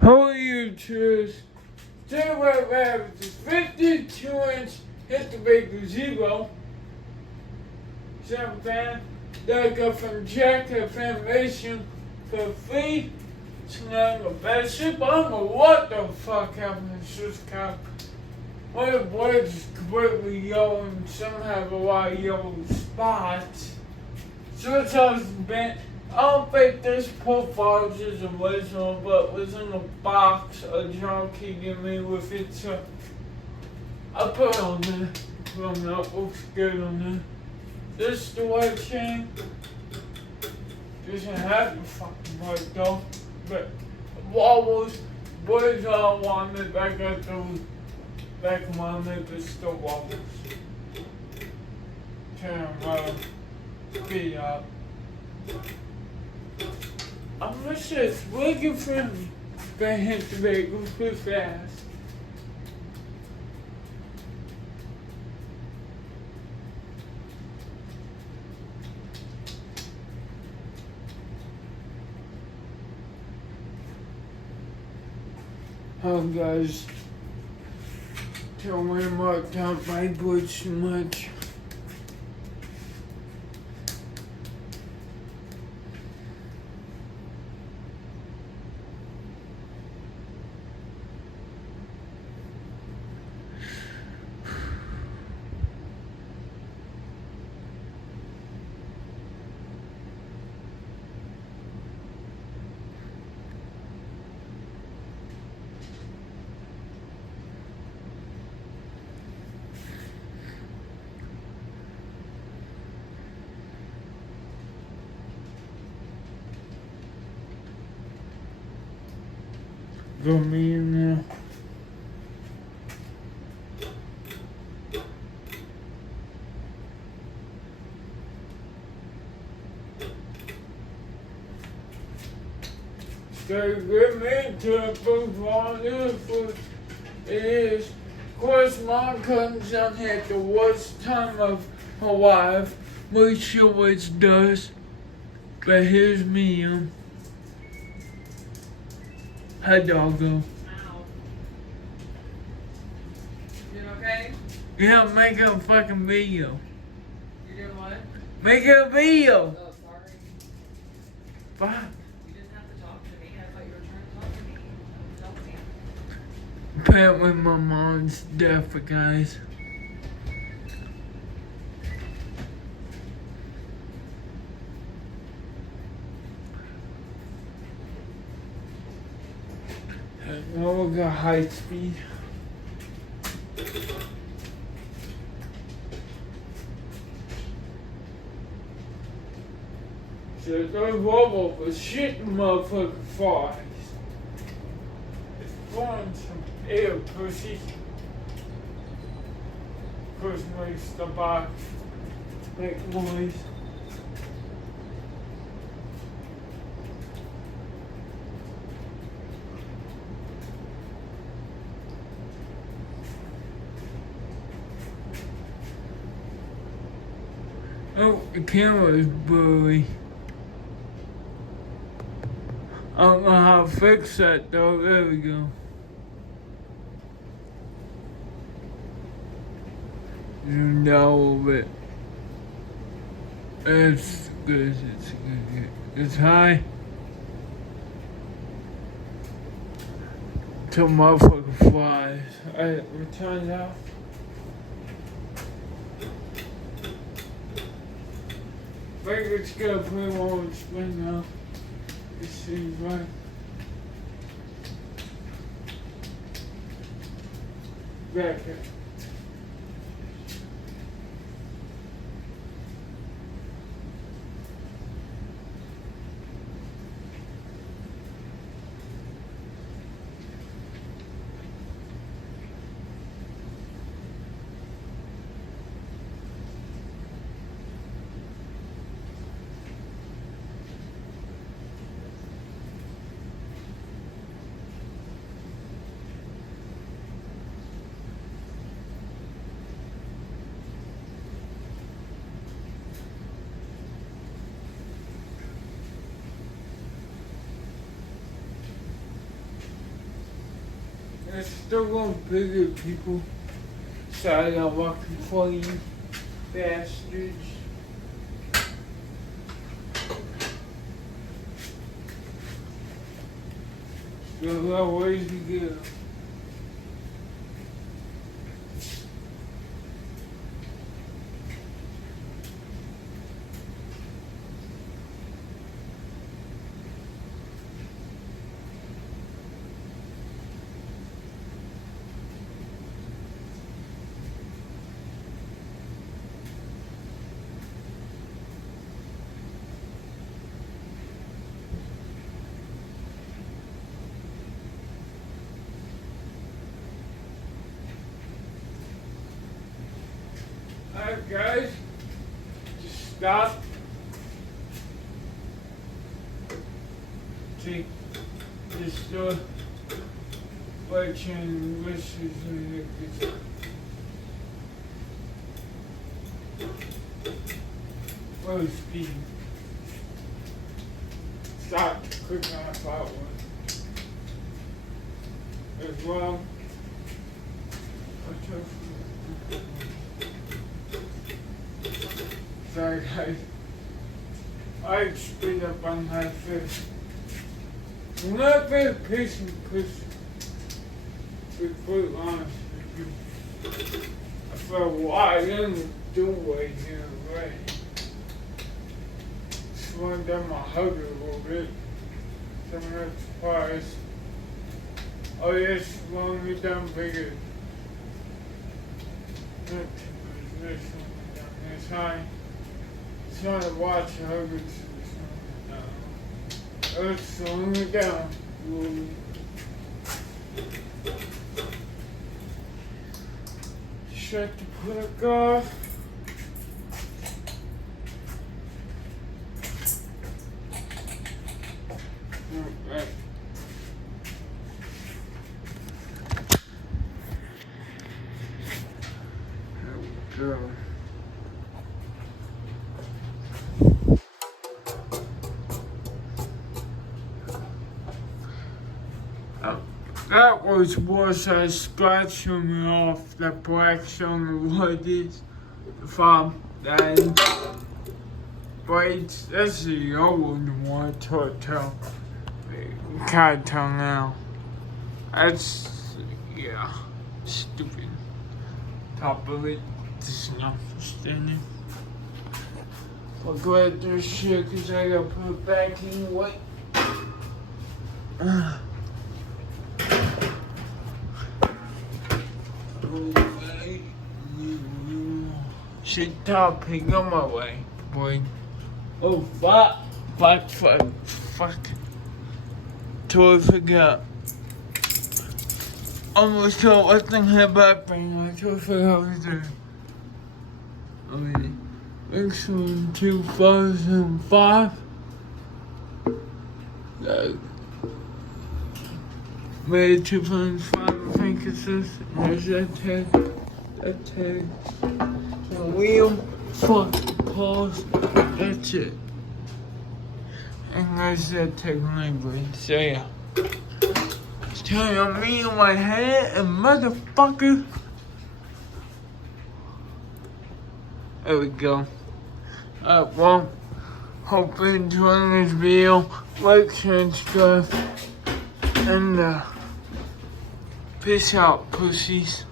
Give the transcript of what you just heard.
How are you, Cheers? Today we have this 52-inch hit the big gazebo. Some fan that I got from Jack at Foundation for free. It's not the best shit, but I don't know what the fuck happened to this car. One of the boys is completely yellow and some have a lot of yellow spots. So it's always bent. I don't think this profile is original, but it was in a box a junkie gave me with it, so I put it on there. That looks good on there. This is the white chain. Doesn't have the fucking white though, but wobbles. Boys all want it back at the back of my lip, it still wobbles. Turn around, speed up. I'm not sure it's working for me. Gonna hit the brake too fast. Oh guys, tell me about that my boots too much. Go me in there. So get me to a food volume food. It is. Of course, mom comes down here at the worst time of her life. Make sure it's dust. But here's me. Hi, doggo. Ow. You doing okay? Yeah, I'm making a fucking video. You doing what? Making a video. Oh, sorry. Fuck. You didn't have to talk to me. I thought you were trying to talk to me. Tell me. Apparently my mom's deaf, guys. Now we got high speed. So don't wobble for shit motherfucking flies. It's blowing some air, pussy. Push makes the box make noise. Oh, the camera is blurry. I don't know how to fix that though. There we go. Zoom down a little bit. It's good. It's good. It's high. Till motherfucker flies. Alright, return that. I think it's gonna put him on spin now. It seems right. Back here. There's still going bigger people. So I got walking for you bastards. Still a lot of ways to go. Alright guys, just stop. See, just watching wishes and everything. Slow speed. Stop, click on that one. As well. Sorry guys, I speed up on that fish. I'm not very patient person, to be quite honest with you. I felt why I didn't do right here, right? Just went down my hug a little bit. Some of that surprise. Oh yes, slowing me down bigger. Not too much, this one down this high. Trying to watch how good it's slowing it down. Shut the plug off. Alright. There we go. That was worse. I scratched me off the black on the wood is from then. But that's the old one to tell. Can't tell now. That's, yeah, stupid. Top of it, just not standing. I'll grab this shit because I gotta put it back in what? Shit topping on my way, boy. Oh fuck. Totally forgot. Almost thought what thing had back bring. I totally forgot what was there. Okay. Next one, 2005. Made 2005, I think it says. There's that tag. That tag. The wheel. Fuck. Pause. That's it. And there's that tag language. So yeah. It's telling me in my head and motherfucker. There we go. Well, hope you enjoyed this video. Like, share, and subscribe. And, peace out, pussies.